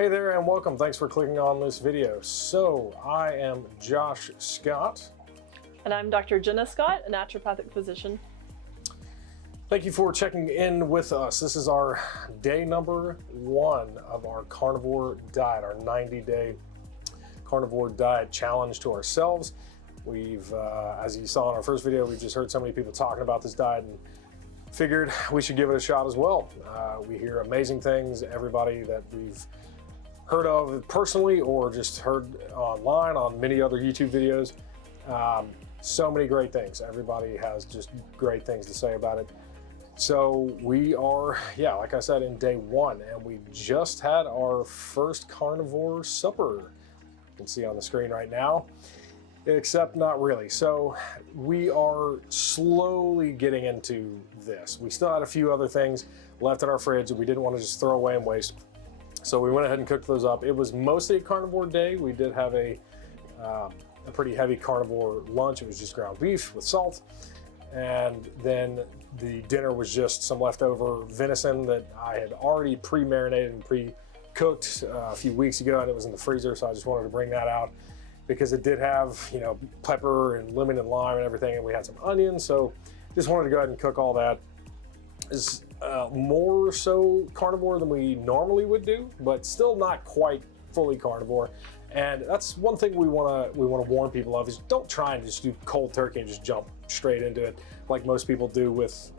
Hey there and welcome. Thanks for clicking on this video. So I am Josh Scott. And I'm Dr. Jenna Scott, a naturopathic physician. Thank you for checking in with us. This is our day number 1 of our carnivore diet, our 90-day carnivore diet challenge to ourselves. We've, as you saw in our first video, we've just heard so many people talking about this diet and figured we should give it a shot as well. We hear amazing things, everybody that we've heard of personally or just heard online on many other YouTube videos. So many great things. Everybody has just great things to say about it. So we are, like I said, in day 1, and we just had our first carnivore supper. You can see on the screen right now, except not really. So we are slowly getting into this. We still had a few other things left in our fridge that we didn't want to just throw away and waste. So we went ahead and cooked those up. It was mostly a carnivore day. We did have a pretty heavy carnivore lunch. It was just ground beef with salt. And then the dinner was just some leftover venison that I had already pre-marinated and pre-cooked a few weeks ago, and it was in the freezer. So I just wanted to bring that out because it did have, you know, pepper and lemon and lime and everything. And we had some onions. So just wanted to go ahead and cook all that. It's more so carnivore than we normally would do, but still not quite fully carnivore. And that's one thing we want to warn people of, is don't try and just do cold turkey and just jump straight into it like most people do with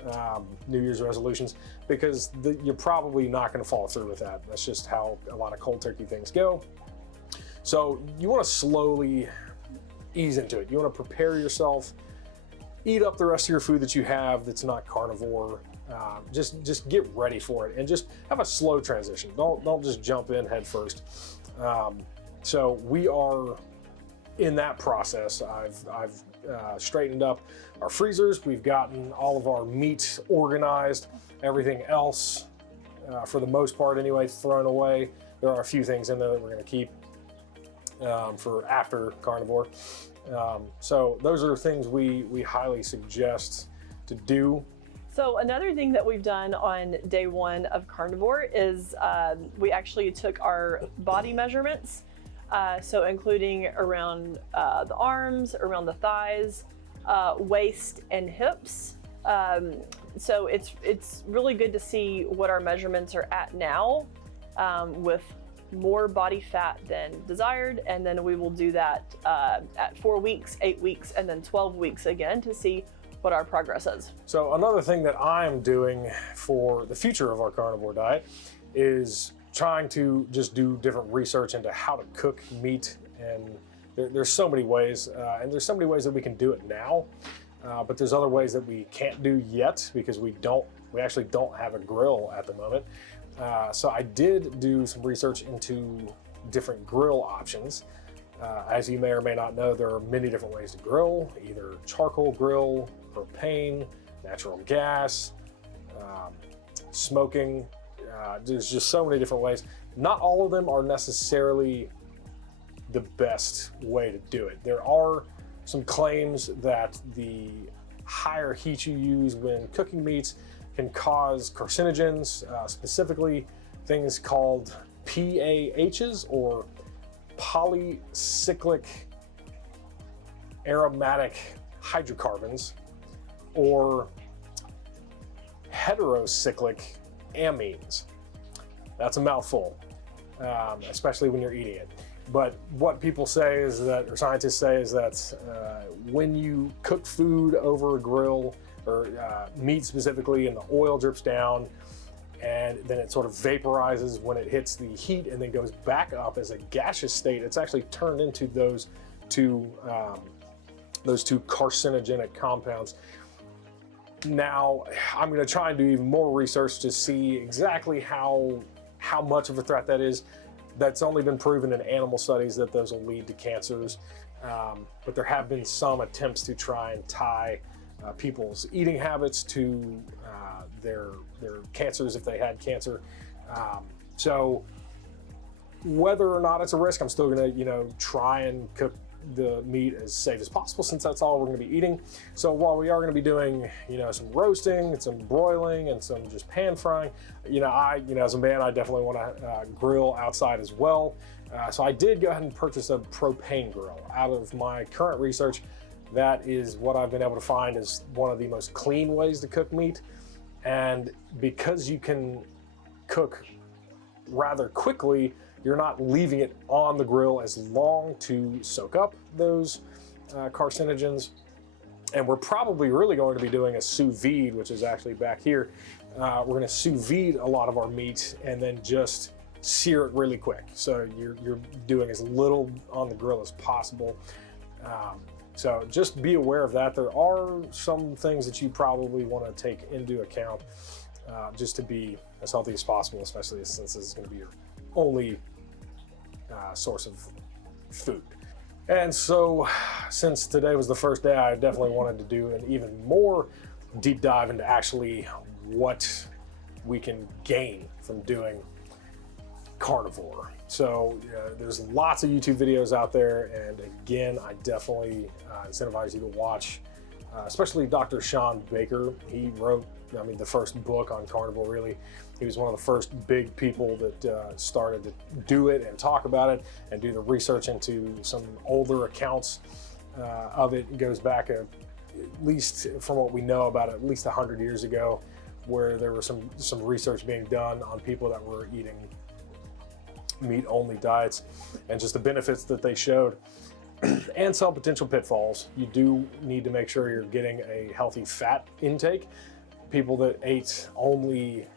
New Year's resolutions, because you're probably not going to follow through with that. That's just how a lot of cold turkey things go. So you want to slowly ease into it. You want to prepare yourself, eat up the rest of your food that you have that's not carnivore. Just get ready for it and just have a slow transition. Don't just jump in head first. So we are in that process. I've straightened up our freezers. We've gotten all of our meat organized. Everything else, for the most part anyway, thrown away. There are a few things in there that we're going to keep for after carnivore. So those are things we highly suggest to do. So another thing that we've done on day 1 of carnivore is we actually took our body measurements, so including around the arms, around the thighs, waist, and hips. So it's really good to see what our measurements are at now, with more body fat than desired, and then we will do that at 4 weeks, 8 weeks, and then 12 weeks again to see what our progress is. So another thing that I'm doing for the future of our carnivore diet is trying to just do different research into how to cook meat. And there's so many ways, and there's so many ways that we can do it now, but there's other ways that we can't do yet because we actually don't have a grill at the moment. So I did do some research into different grill options. As you may or may not know, there are many different ways to grill, either charcoal grill, propane, natural gas, smoking. There's just so many different ways. Not all of them are necessarily the best way to do it. There are some claims that the higher heat you use when cooking meats can cause carcinogens, specifically things called PAHs, or polycyclic aromatic hydrocarbons, or heterocyclic amines. That's a mouthful, especially when you're eating it. But what people say is that, or scientists say, is that when you cook food over a grill, or meat specifically, and the oil drips down, and then it sort of vaporizes when it hits the heat and then goes back up as a gaseous state, it's actually turned into those two carcinogenic compounds. Now, I'm going to try and do even more research to see exactly how much of a threat that is. That's only been proven in animal studies that those will lead to cancers, but there have been some attempts to try and tie people's eating habits to their cancers if they had cancer. So whether or not it's a risk, I'm still going to try and cook the meat as safe as possible, since that's all we're going to be eating. So while we are going to be doing, some roasting and some broiling and some just pan frying, as a man, I definitely want to grill outside as well. So I did go ahead and purchase a propane grill. Out of my current research, that is what I've been able to find is one of the most clean ways to cook meat. And because you can cook rather quickly, you're not leaving it on the grill as long to soak up those carcinogens. And we're probably really going to be doing a sous vide, which is actually back here. We're going to sous vide a lot of our meat and then just sear it really quick. So you're doing as little on the grill as possible. So just be aware of that. There are some things that you probably want to take into account just to be as healthy as possible, especially since this is going to be your only source of food. And so since today was the first day, I definitely wanted to do an even more deep dive into actually what we can gain from doing carnivore. So there's lots of YouTube videos out there, and again, I definitely incentivize you to watch, especially Dr. Sean Baker. He wrote, the first book on carnivore, really. He was one of the first big people that started to do it and talk about it and do the research into some older accounts of it. It goes back at least, from what we know about it, at least 100 years ago, where there was some research being done on people that were eating meat-only diets and just the benefits that they showed and some potential pitfalls. You do need to make sure you're getting a healthy fat intake. People that ate only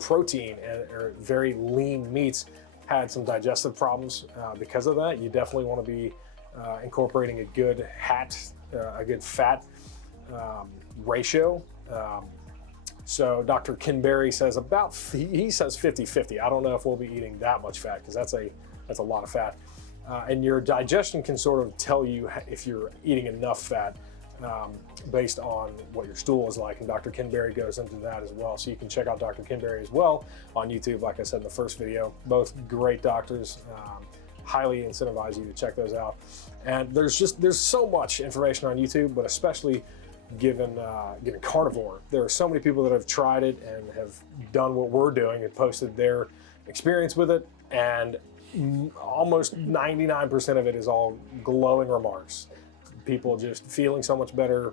protein or very lean meats had some digestive problems because of that. You definitely want to be incorporating a good fat ratio. So Dr. Ken Berry says he says 50-50. I don't know if we'll be eating that much fat, because that's a lot of fat. And your digestion can sort of tell you if you're eating enough fat based on what your stool is like. And Dr. Ken Berry goes into that as well. So you can check out Dr. Ken Berry as well on YouTube, like I said in the first video. Both great doctors. Highly incentivize you to check those out. And there's so much information on YouTube, but especially given carnivore. There are so many people that have tried it and have done what we're doing and posted their experience with it, and almost 99% of it is all glowing remarks. People just feeling so much better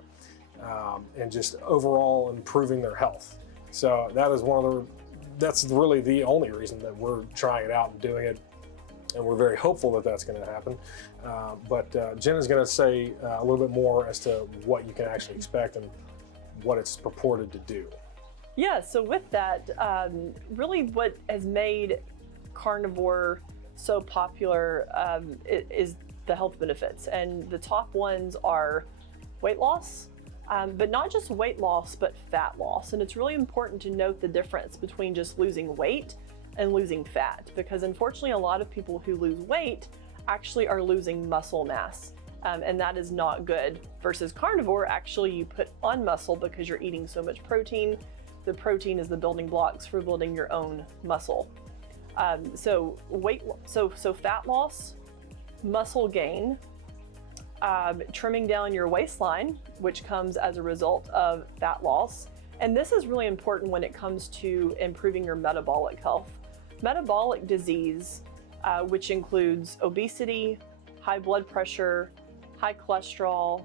and just overall improving their health. So that is that's really the only reason that we're trying it out and doing it. And we're very hopeful that that's going to happen. But Jenna's going to say a little bit more as to what you can actually expect and what it's purported to do. Yeah, so with that, really what has made carnivore so popular is the health benefits. And the top ones are weight loss, but not just weight loss, but fat loss. And it's really important to note the difference between just losing weight and losing fat, because unfortunately a lot of people who lose weight actually are losing muscle mass, and that is not good. Versus carnivore, actually you put on muscle because you're eating so much protein. The protein is the building blocks for building your own muscle. So fat loss, muscle gain, trimming down your waistline, which comes as a result of fat loss. And this is really important when it comes to improving your metabolic health. Metabolic disease, which includes obesity, high blood pressure, high cholesterol,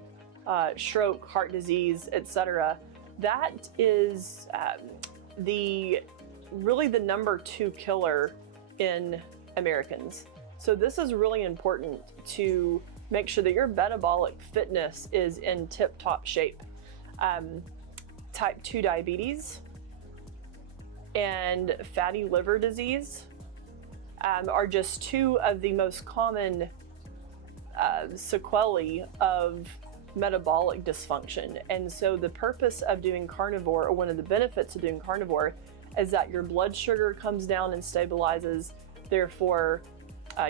stroke, heart disease, etc. That is really the number 2 killer in Americans. So this is really important to make sure that your metabolic fitness is in tip-top shape. Type 2 diabetes and fatty liver disease are just 2 of the most common sequelae of metabolic dysfunction. And so the purpose of doing carnivore, or one of the benefits of doing carnivore, is that your blood sugar comes down and stabilizes, therefore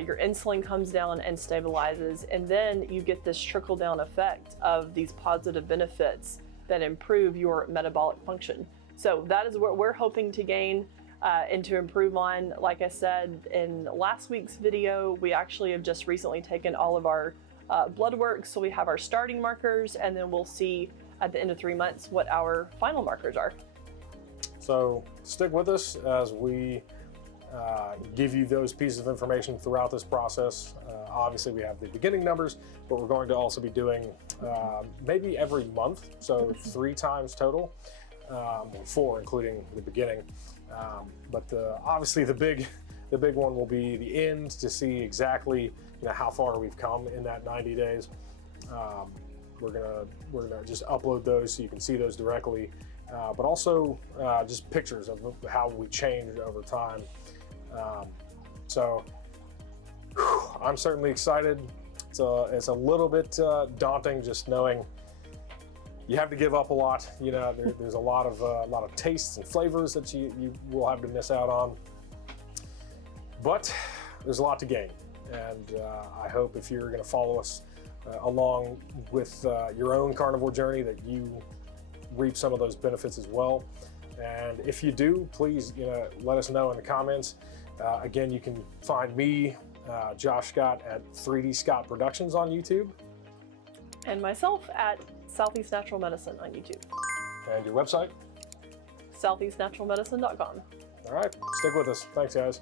your insulin comes down and stabilizes, and then you get this trickle-down effect of these positive benefits that improve your metabolic function. So that is what we're hoping to gain and to improve on. Like I said in last week's video, we actually have just recently taken all of our blood work. So we have our starting markers, and then we'll see at the end of 3 months what our final markers are. So stick with us as we give you those pieces of information throughout this process. Obviously, we have the beginning numbers, but we're going to also be doing maybe every month, so 3 times total, 4 including the beginning. But obviously, the big one will be the end, to see exactly how far we've come in that 90 days. We're gonna just upload those so you can see those directly, but also just pictures of how we changed over time. So I'm certainly excited. It's a little bit daunting, just knowing you have to give up a lot. There's a lot of tastes and flavors that you will have to miss out on, but there's a lot to gain. And I hope if you're going to follow us along with your own carnivore journey, that you reap some of those benefits as well. And if you do, please let us know in the comments. Again, you can find me, Josh Scott, at 3D Scott Productions on YouTube. And myself at Southeast Natural Medicine on YouTube. And your website? SoutheastNaturalMedicine.com. All right, stick with us. Thanks, guys.